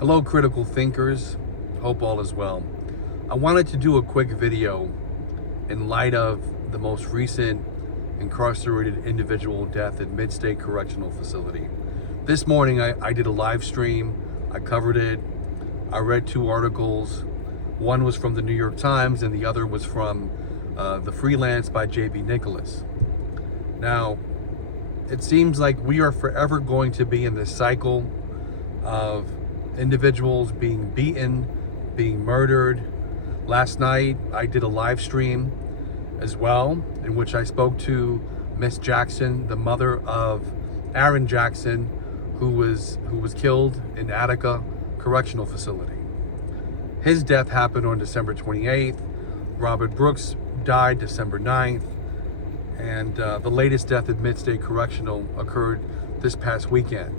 Hello, critical thinkers. Hope all is well. I wanted to do a quick video in light of the most recent incarcerated individual death at Mid-State Correctional Facility. This morning, I did a live stream. I covered it. I read two articles. One was from the New York Times and the other was from The Freelance by J.B. Nicholas. Now, it seems like we are forever going to be in this cycle of individuals being beaten, being murdered. Last night, I did a live stream as well, in which I spoke to Miss Jackson, the mother of Aaron Jackson, who was killed in Attica Correctional Facility. His death happened on December 28th. Robert Brooks died December 9th. And the latest death at Mid-State Correctional occurred this past weekend.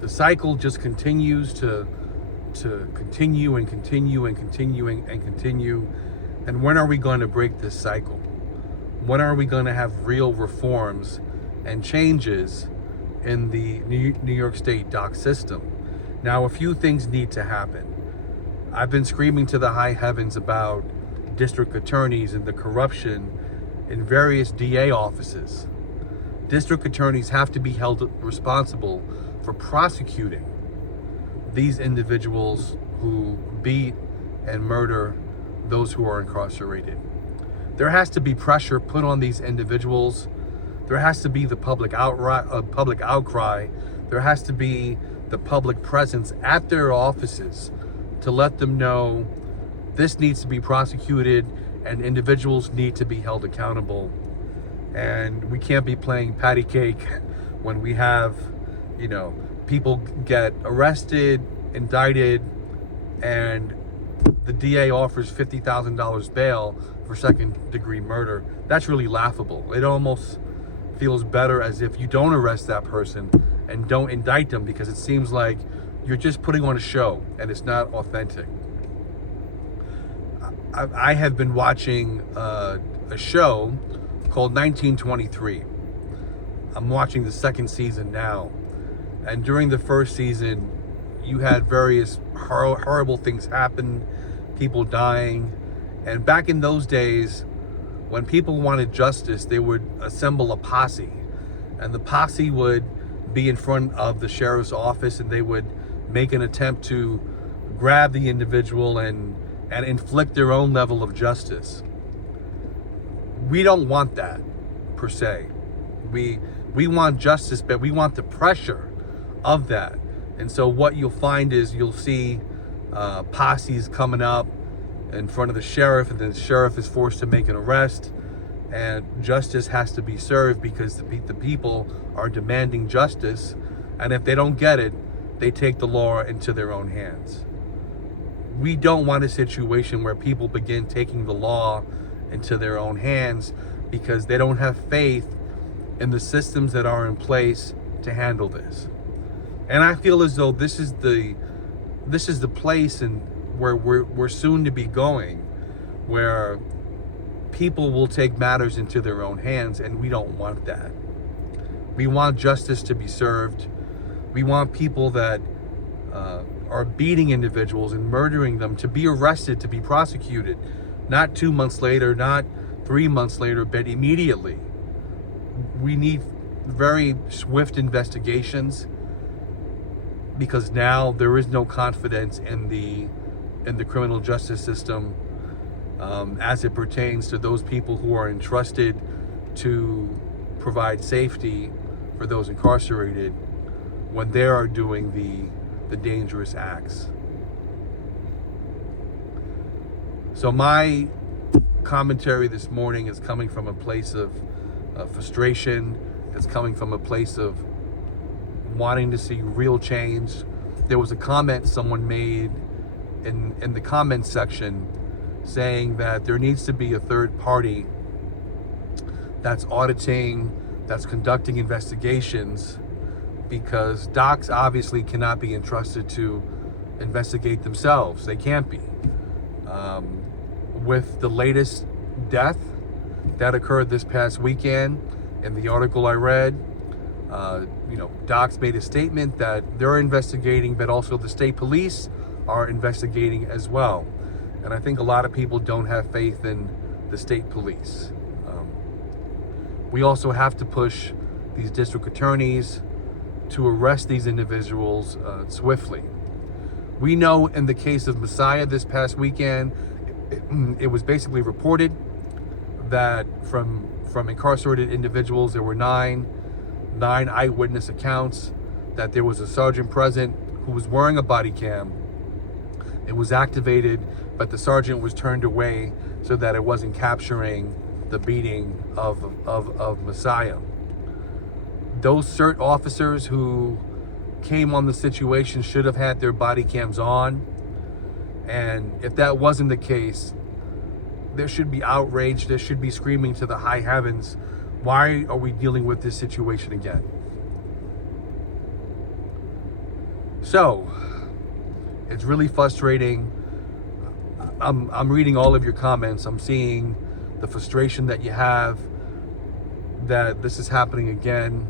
The cycle just continues to continue and continue and continuing and continue. And when are we going to break this cycle? When are we going to have real reforms and changes in the New York State dock system? Now, a few things need to happen. I've been screaming to the high heavens about district attorneys and the corruption in various DA offices. District attorneys have to be held responsible for prosecuting these individuals who beat and murder those who are incarcerated. There has to be pressure put on these individuals. There has to be the public outcry. There has to be the public presence at their offices to let them know this needs to be prosecuted and individuals need to be held accountable. And we can't be playing patty cake when we have, people get arrested, indicted, and the DA offers $50,000 bail for second-degree murder. That's really laughable. It almost feels better as if you don't arrest that person and don't indict them, because it seems like you're just putting on a show and it's not authentic. I have been watching a show called 1923. I'm watching the second season now. And during the first season, you had various horrible things happen, people dying. And back in those days, when people wanted justice, they would assemble a posse. And the posse would be in front of the sheriff's office and they would make an attempt to grab the individual and inflict their own level of justice. We don't want that, per se. We want justice, but we want the pressure of that. And so what you'll find is you'll see posses coming up in front of the sheriff, and then the sheriff is forced to make an arrest, and justice has to be served because the people are demanding justice, and if they don't get it, they take the law into their own hands. We don't want a situation where people begin taking the law into their own hands because they don't have faith in the systems that are in place to handle this. And I feel as though this is the place in where we're soon to be going, where people will take matters into their own hands, and we don't want that. We want justice to be served. We want people that are beating individuals and murdering them to be arrested, to be prosecuted, not 2 months later, not 3 months later, but immediately. We need very swift investigations, because now there is no confidence in the criminal justice system as it pertains to those people who are entrusted to provide safety for those incarcerated when they are doing the dangerous acts. So my commentary this morning is coming from a place of frustration. It's coming from a place of wanting to see real change. There was a comment someone made in the comments section saying that there needs to be a third party that's auditing, that's conducting investigations, because docs obviously cannot be entrusted to investigate themselves. They can't be. With the latest death that occurred this past weekend, in the article I read, Doc's made a statement that they're investigating, but also the state police are investigating as well. And I think a lot of people don't have faith in the state police. We also have to push these district attorneys to arrest these individuals swiftly. We know in the case of Messiah this past weekend, it was basically reported that from incarcerated individuals, there were nine eyewitness accounts that there was a sergeant present who was wearing a body cam. It was activated, but the sergeant was turned away so that it wasn't capturing the beating of Messiah. Those CERT officers who came on the situation should have had their body cams on. And if that wasn't the case, there should be outrage. There should be screaming to the high heavens. Why are we dealing with this situation again? So, it's really frustrating. I'm reading all of your comments. I'm seeing the frustration that you have that this is happening again.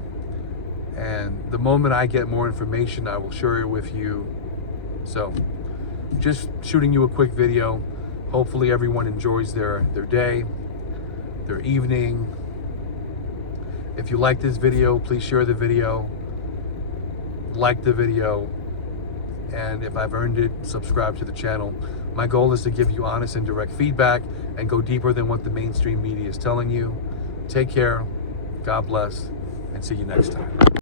And the moment I get more information, I will share it with you. So, just shooting you a quick video. Hopefully everyone enjoys their day, their evening. If you like this video, please share the video, like the video, and if I've earned it, subscribe to the channel. My goal is to give you honest and direct feedback and go deeper than what the mainstream media is telling you. Take care, God bless, and see you next time.